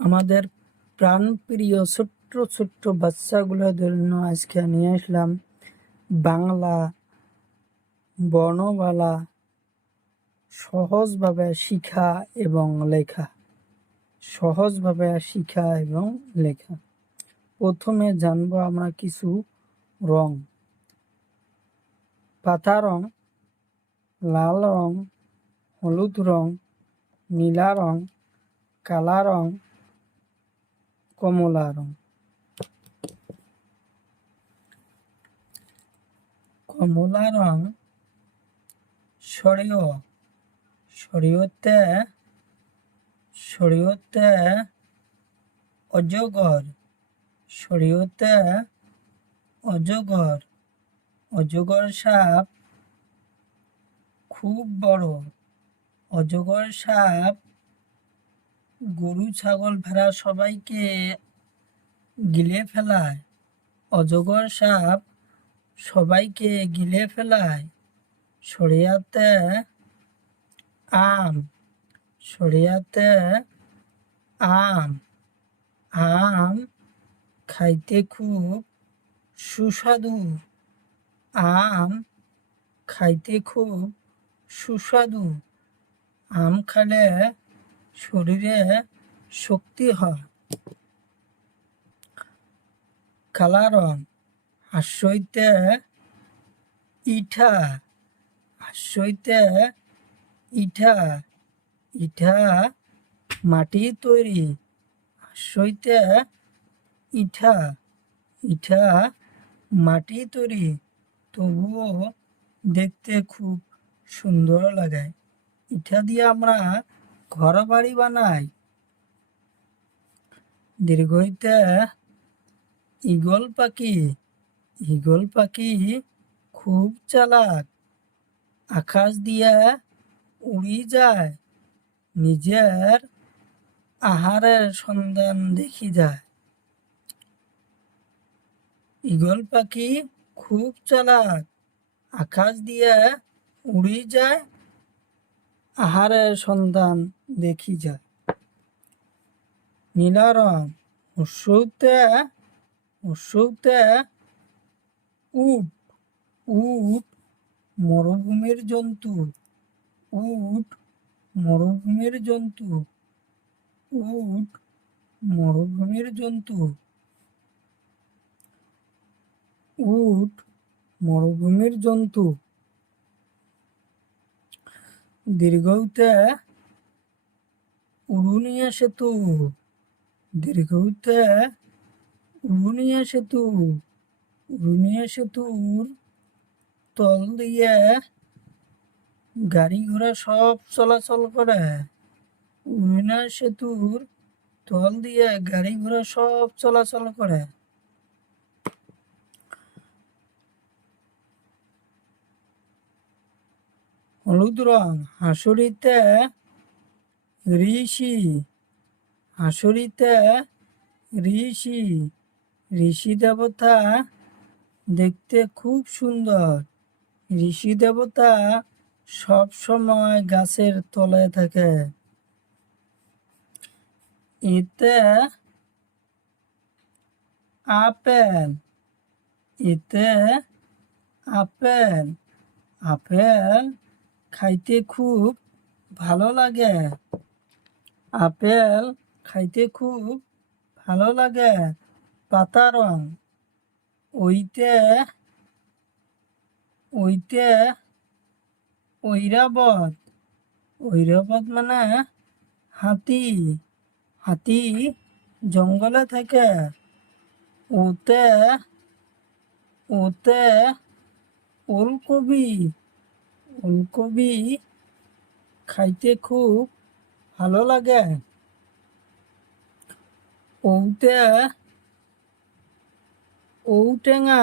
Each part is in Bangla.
আমাদের প্রাণপ্রিয় ছোট্ট ছোট্ট বাচ্চাগুলোর জন্য আজকে নিয়ে আসলাম বাংলা বর্ণমালা সহজভাবে শিখা এবং লেখা। সহজভাবে শিখা এবং লেখা। প্রথমে জানবো আমরা কিছু রং। পাতা রং, লাল রং, হলুদ রং, নীলা রং, কালা রং, কমলা রং। কমলা রং শরীয়তে অজগর, অজগর সাপ খুব বড়। অজগর সাপ গরু ছাগল ভেড়া সবাইকে গিলে ফেলায়। অজগর সাপ সবাইকে গিলে ফেলায়। শরীয়তে আম, আম খাইতে খুব সুস্বাদু। আম খাইতে খুব সুস্বাদু। আম খেলে শরীরে শক্তি হয়। কালা রং হাস্যইতে ইটা মাটি তৈরি। হাস্যইতে ইটা মাটি তৈরি, তবুও দেখতে খুব সুন্দর লাগে। ইটা দিয়ে আমরা ঘর বাড়ি বানাই। দীর্ঘইতে ঈগল পাখি খুব চালাক। আকাশ দিয়ে উড়ি যায়, নিজের আহারের সন্ধান দেখি যায়। ঈগল পাখি খুব চালাক, আকাশ দিয়ে উড়ি যায়, আহারের সন্ধান দেখি যায়। নীলা রং উৎসুতে উট মরুভূমির জন্তু। উট মরুভূমির জন্তু। দীর্ঘতে উড়ুনিয়া সেতুর তল দিয়ে গাড়ি ঘোড়া সব চলাচল করে। উড়ুনিয়া সেতুর তল দিয়ে গাড়ি ঘোড়া সব চলাচল করে। হলুদ রং হাঁসুরিতে ঋষি দেবতা দেখতে খুব সুন্দর। ঋষি দেবতা সব সময় গাছের তলায় থাকে। এতে আপেল খাইতে খুব ভালো লাগে। পাতা রং ওইতে ঐরাবত মানে হাতি জঙ্গলে থাকে। ওতে ওলকবি খাইতে খুব ভালো লাগে। ঔটেঙা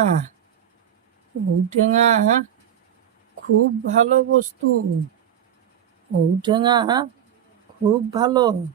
খুব ভালো বস্তু। ঔটেঙা খুব ভালো।